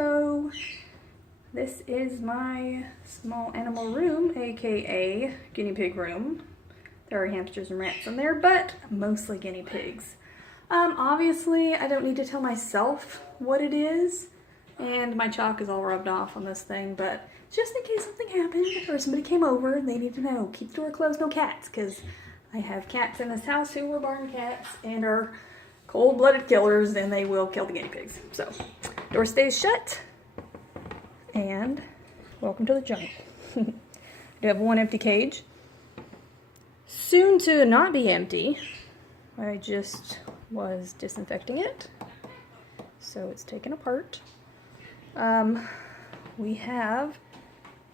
Hello! This is my small animal room, aka guinea pig room. There are hamsters and rats in there, but mostly guinea pigs. Obviously, I don't need to tell myself what it is, and my chalk is all rubbed off on this thing, but just in case something happened or somebody came over and they need to know, keep the door closed, no cats, because I have cats in this house who are barn cats and are cold-blooded killers, and they will kill the guinea pigs. So, door stays shut, and welcome to the jungle. I do have one empty cage. Soon to not be empty. I just was disinfecting it, so it's taken apart. We have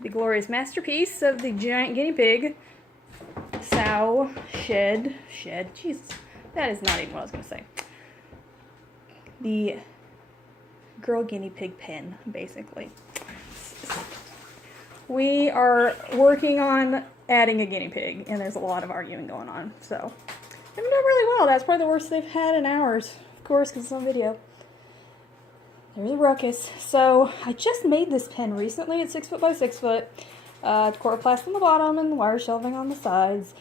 the glorious masterpiece of the giant guinea pig sow shed, Jesus, that is not even what I was going to say. The girl guinea pig pen, basically. We are working on adding a guinea pig, and there's a lot of arguing going on, so they've been doing really well. That's probably the worst they've had in hours, of course, because it's on video. There's a ruckus. So I just made this pen recently. It's 6 foot by 6 foot. Coroplast on the bottom and wire shelving on the sides.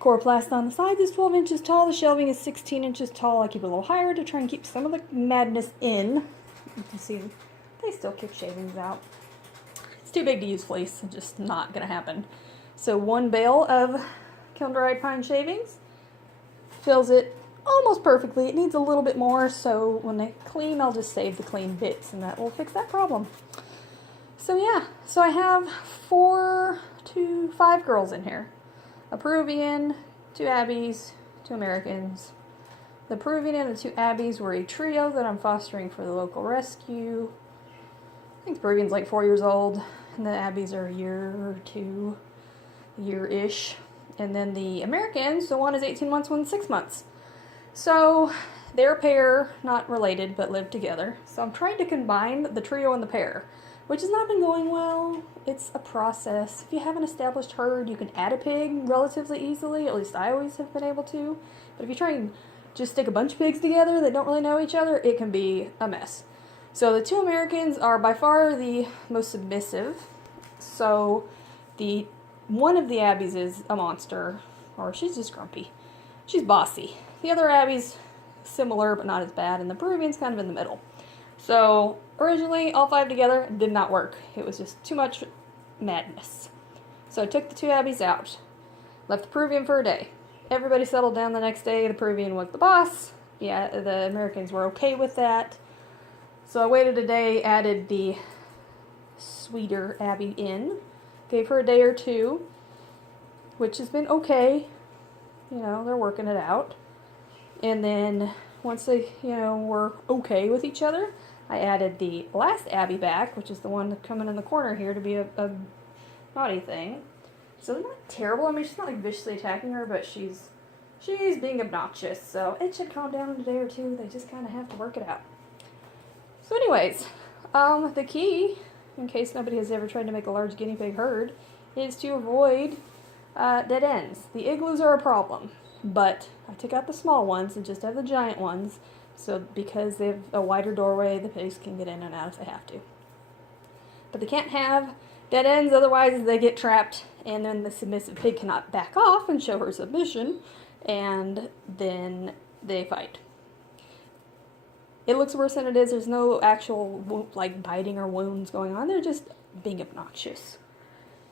Coroplast on the sides is 12 inches tall. The shelving is 16 inches tall. I keep it a little higher to try and keep some of the madness in. You can see they still kick shavings out. It's too big to use fleece. It's just not going to happen. So one bale of kiln-dried pine shavings fills it almost perfectly. It needs a little bit more, so when they clean, I'll just save the clean bits, and that will fix that problem. So yeah, so I have 4 to 5 girls in here. A Peruvian, 2 Abbeys, 2 Americans. The Peruvian and the 2 Abbeys were a trio that I'm fostering for the local rescue. I think the Peruvian's like 4 years old, and the Abbeys are a year-ish. And then the Americans, so one is 18 months, one's 6 months. So they're a pair, not related, but live together. So I'm trying to combine the trio and the pair, which has not been going well. It's a process. If you have an established herd, you can add a pig relatively easily. At least I always have been able to. But if you try and just stick a bunch of pigs together that don't really know each other, it can be a mess. So the 2 Americans are by far the most submissive. So one of the Abbeys is a monster, or she's just grumpy. She's bossy. The other Abby's similar, but not as bad, and the Peruvian's kind of in the middle. So, originally, all 5 together did not work. It was just too much madness. So I took the 2 Abbeys out. Left the Peruvian for a day. Everybody settled down the next day. The Peruvian was the boss. Yeah, the Americans were okay with that. So I waited a day, added the sweeter Abbey in. Gave her a day or 2, which has been okay. You know, they're working it out. And then once they, were okay with each other, I added the last Abbey back, which is the one coming in the corner here to be a naughty thing. So they're not terrible. I mean, she's not like viciously attacking her, but she's being obnoxious. So it should calm down in a day or 2. They just kind of have to work it out. So anyways, the key, in case nobody has ever tried to make a large guinea pig herd, is to avoid dead ends. The igloos are a problem, but I took out the small ones and just have the giant ones, so because they have a wider doorway, the pigs can get in and out if they have to. But they can't have dead ends, otherwise they get trapped, and then the submissive pig cannot back off and show her submission, and then they fight. It looks worse than it is. There's no actual biting or wounds going on. They're just being obnoxious.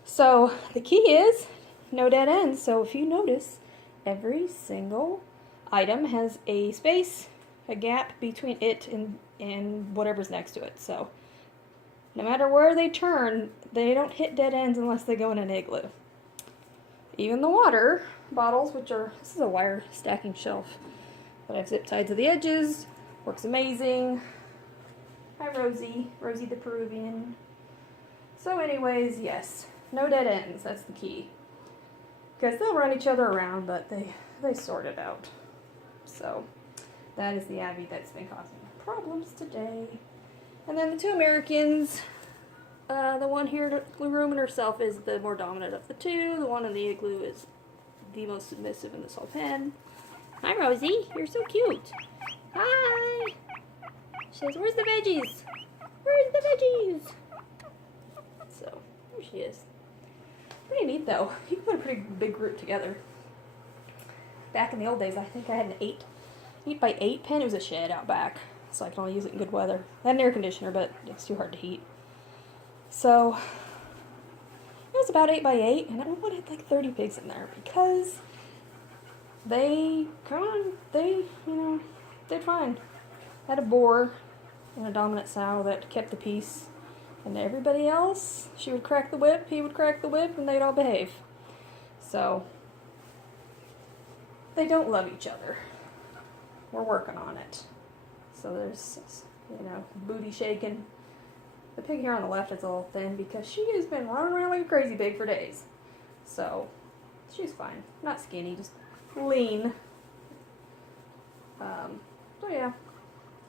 So the key is no dead ends. So if you notice, every single item has a space, a gap between it and whatever's next to it. So no matter where they turn, they don't hit dead ends unless they go in an igloo. Even the water bottles, this is a wire stacking shelf that I've zip tied to the edges. Works amazing. Hi, Rosie. Rosie the Peruvian. So anyways, yes. No dead ends. That's the key. Because they'll run each other around, but they sort it out. So that is the Abbey that's been causing problems today. And then the 2 Americans. The one here in the room and herself is the more dominant of the 2. The one in the igloo is the most submissive in this whole pen. Hi, Rosie. You're so cute. Hi! She says, where's the veggies? Where's the No, you can put a pretty big group together. Back in the old days, I think I had an 8 by 8 pen. It was a shed out back, so I can only use it in good weather. I had an air conditioner, but it's too hard to heat. So it was about 8 by 8, and I wanted like 30 pigs in there because they did fine. I had a boar and a dominant sow that kept the peace, and everybody else, she would crack the whip, he would crack the whip, and they'd all behave. So they don't love each other. We're working on it. So there's, booty shaking. The pig here on the left is a little thin because she has been running around like a crazy pig for days. So she's fine. Not skinny, just lean. So yeah,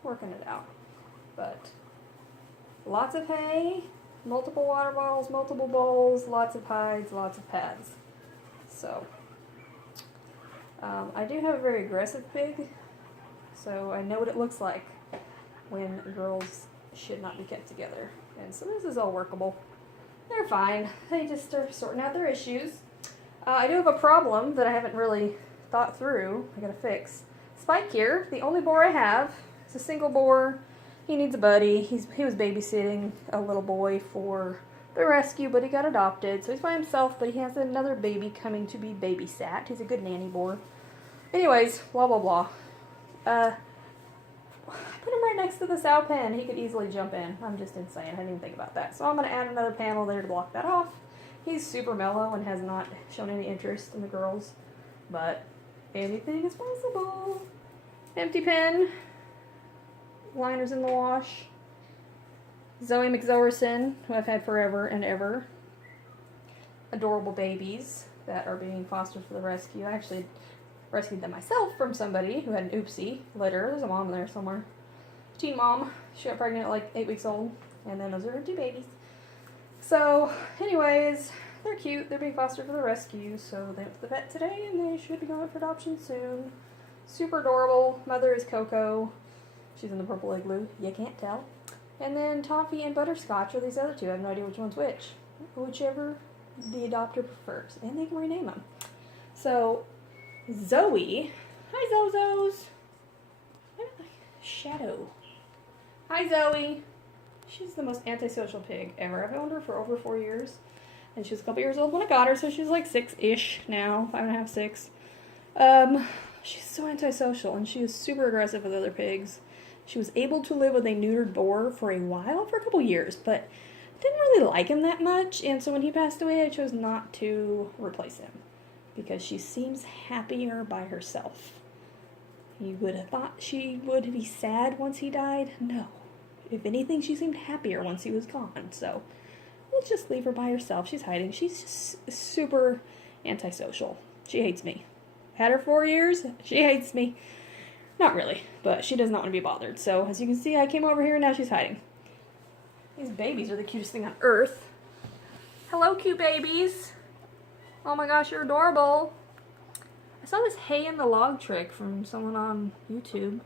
working it out. But lots of hay, multiple water bottles, multiple bowls, lots of hides, lots of pads. So I do have a very aggressive pig, so I know what it looks like when girls should not be kept together. And so this is all workable. They're fine. They just are sorting out their issues. I do have a problem that I haven't really thought through. I gotta fix. Spike here, the only boar I have, is a single boar. He needs a buddy. He was babysitting a little boy for the rescue, but he got adopted, so he's by himself, but he has another baby coming to be babysat. He's a good nanny boar. Anyways, blah, blah, blah. I put him right next to the sow pen. He could easily jump in. I'm just insane. I didn't even think about that. So I'm going to add another panel there to block that off. He's super mellow and has not shown any interest in the girls, but anything is possible. Empty pen. Liners in the wash. Zoe McZoerson, who I've had forever and ever. Adorable babies that are being fostered for the rescue. I actually rescued them myself from somebody who had an oopsie litter. There's a mom there somewhere. Teen mom. She got pregnant at like 8 weeks old. And then those are her 2 babies. So, anyways, they're cute. They're being fostered for the rescue. So they went to the vet today and they should be going for adoption soon. Super adorable. Mother is Coco. She's in the purple igloo. You can't tell. And then Toffee and Butterscotch are these other 2. I have no idea which one's which. Whichever the adopter prefers. And they can rename them. So, Zoe. Hi, Zozos. Shadow. Hi, Zoe. She's the most antisocial pig ever. I've owned her for over 4 years. And she was a couple years old when I got her, so she's like 6-ish now. 5.5, 6. She's so antisocial, and she is super aggressive with other pigs. She was able to live with a neutered boar for a while, for a couple years, but didn't really like him that much, and so when he passed away, I chose not to replace him, because she seems happier by herself. You would have thought she would be sad once he died. No. If anything, she seemed happier once he was gone, so we'll just leave her by herself. She's hiding. She's just super antisocial. She hates me. Had her 4 years. She hates me. Not really, but she does not want to be bothered. So, as you can see, I came over here and now she's hiding. These babies are the cutest thing on earth. Hello, cute babies. Oh my gosh, you're adorable. I saw this hay in the log trick from someone on YouTube.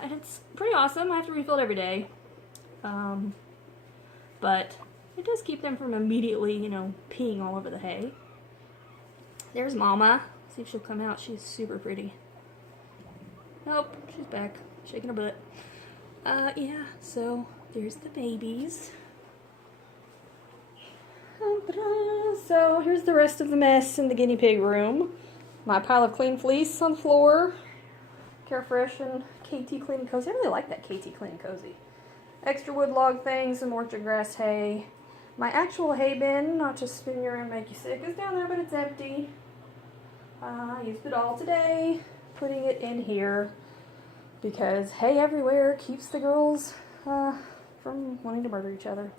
And it's pretty awesome. I have to refill it every day. But it does keep them from immediately, peeing all over the hay. There's Mama. See if she'll come out. She's super pretty. Nope, she's back, shaking her butt. Yeah, so there's the babies. So here's the rest of the mess in the guinea pig room. My pile of clean fleece on the floor. Carefresh and KT Clean and Cozy. I really like that KT Clean and Cozy. Extra wood log things, some orchard grass hay. My actual hay bin, not to spin you around and make you sick, is down there, but it's empty. I used it all today, putting it in here because hay everywhere keeps the girls from wanting to murder each other.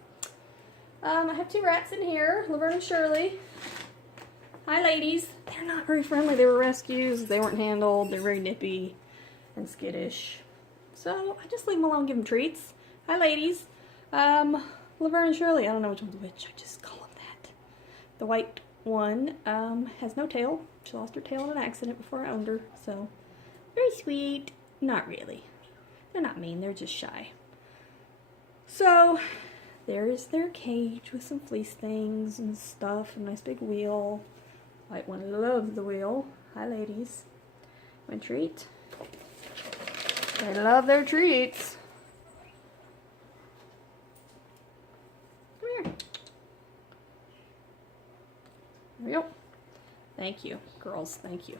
I have 2 rats in here, Laverne and Shirley. Hi, ladies. They're not very friendly. They were rescues. They weren't handled. They're very nippy and skittish. So I just leave them alone, give them treats. Hi, ladies. Laverne and Shirley. I don't know which one's which. I just call them that. The white one has no tail. She lost her tail in an accident before I owned her, so very sweet. Not really. They're not mean, they're just shy. So, there is their cage with some fleece things and stuff, a nice big wheel. White one loves the wheel. Hi, ladies. My treat. They love their treats. Come here. There we go. Thank you, girls. Thank you.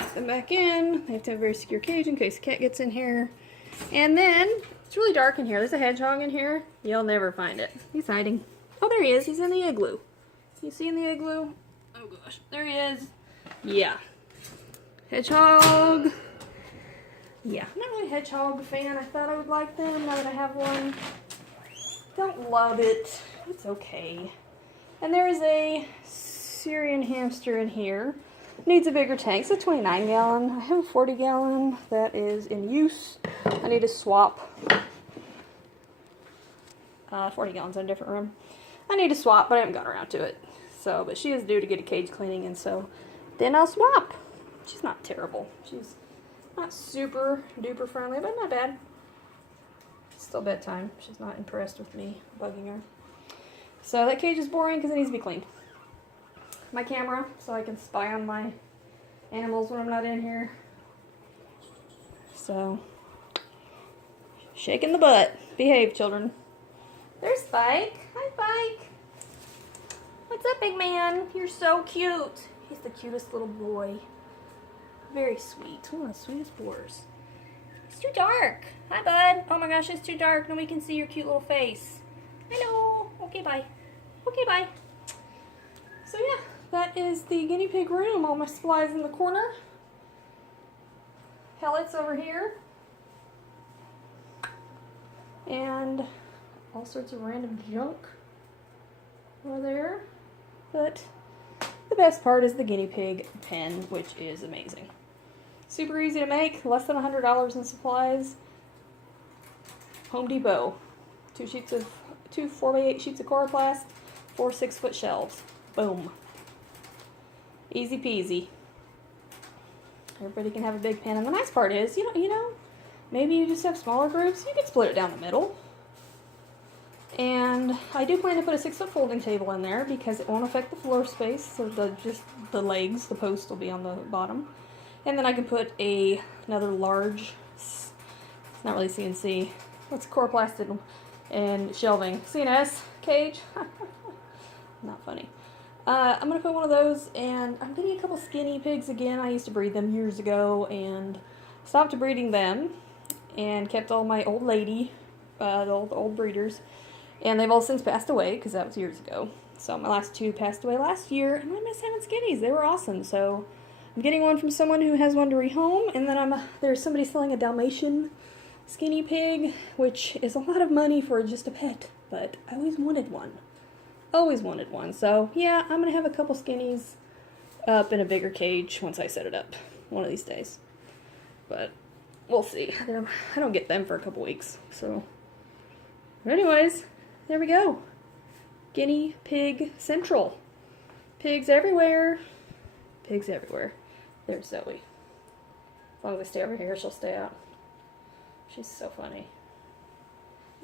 Lock them back in. They have to have a very secure cage in case the cat gets in here. And then, it's really dark in here. There's a hedgehog in here. You'll never find it. He's hiding. Oh, there he is. He's in the igloo. You see in the igloo? Oh gosh, there he is. Yeah. Hedgehog. Yeah, I'm not really a hedgehog fan. I thought I would like them now that I have one. Don't love it. It's okay. And there is a Syrian hamster in here. Needs a bigger tank. It's a 29 gallon. I have a 40 gallon that is in use. I need to swap. 40 gallons in a different room. I need to swap, but I haven't got around to it. So, but she is due to get a cage cleaning, and so then I'll swap. She's not terrible. She's not super duper friendly, but not bad. It's still bedtime. She's not impressed with me bugging her. So that cage is boring because it needs to be cleaned. My camera, so I can spy on my animals when I'm not in here. So, shaking the butt. Behave, children. There's Spike. Hi, Spike. What's up, big man? You're so cute. He's the cutest little boy. Very sweet. One of the sweetest boars. It's too dark. Hi, bud. Oh my gosh, it's too dark. Nobody can see your cute little face. I know. Okay, bye. Okay, bye. So yeah, that is the guinea pig room. All my supplies in the corner. Pellets over here. And all sorts of random junk over there. But the best part is the guinea pig pen, which is amazing. Super easy to make, less than $100 in supplies. Home Depot. Two 4x8 sheets of coroplast, 4 6-foot shelves. Boom. Easy peasy. Everybody can have a big pen, and the nice part is, you know, maybe you just have smaller groups. You can split it down the middle. And I do plan to put a 6-foot folding table in there because it won't affect the floor space. So just the legs, the post will be on the bottom. And then I can put another large, it's not really CNC, what's coroplast and shelving. CNS cage. Not funny. I'm going to put one of those, and I'm getting a couple skinny pigs again. I used to breed them years ago and stopped breeding them and kept all my old lady, the old breeders. And they've all since passed away, because that was years ago. So my last two passed away last year, and I miss having skinnies. They were awesome. So I'm getting one from someone who has one to rehome, and then there's somebody selling a Dalmatian skinny pig, which is a lot of money for just a pet, but I always wanted one. Always wanted one. So yeah, I'm going to have a couple skinnies up in a bigger cage once I set it up one of these days. But we'll see. I don't get them for a couple weeks. So, but anyways, there we go. Guinea Pig Central. Pigs everywhere. Pigs everywhere. There's Zoe. As long as I stay over here, she'll stay out. She's so funny.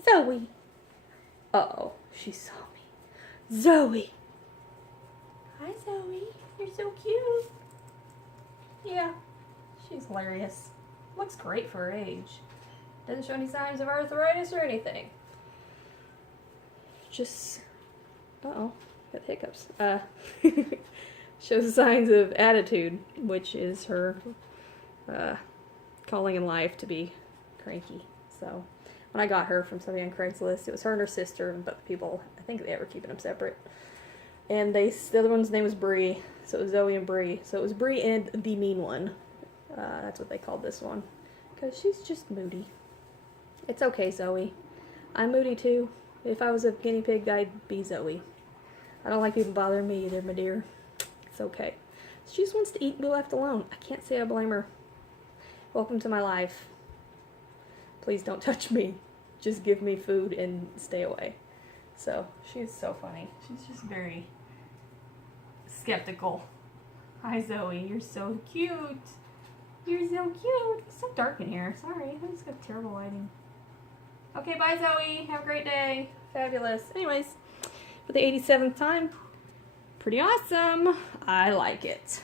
Zoe. Uh-oh, she saw me. Zoe. Hi, Zoe. You're so cute. Yeah, she's hilarious. Looks great for her age. Doesn't show any signs of arthritis or anything. Just, uh-oh, got hiccups. Shows signs of attitude, which is her calling in life to be cranky. So when I got her from somebody on Craigslist, it was her and her sister, but the people, I think they were keeping them separate. And the other one's name was Bree, so it was Zoe and Bree. So it was Bree and the mean one. That's what they called this one, because she's just moody. It's okay, Zoe. I'm moody too. If I was a guinea pig, I'd be Zoe. I don't like people bothering me either, my dear. It's okay. She just wants to eat and be left alone. I can't say I blame her. Welcome to my life. Please don't touch me. Just give me food and stay away. So, she's so funny. She's just very skeptical. Hi, Zoe. You're so cute. You're so cute. It's so dark in here. Sorry. I just got terrible lighting. Okay, bye Zoe. Have a great day. Fabulous. Anyways, for the 87th time, pretty awesome. I like it.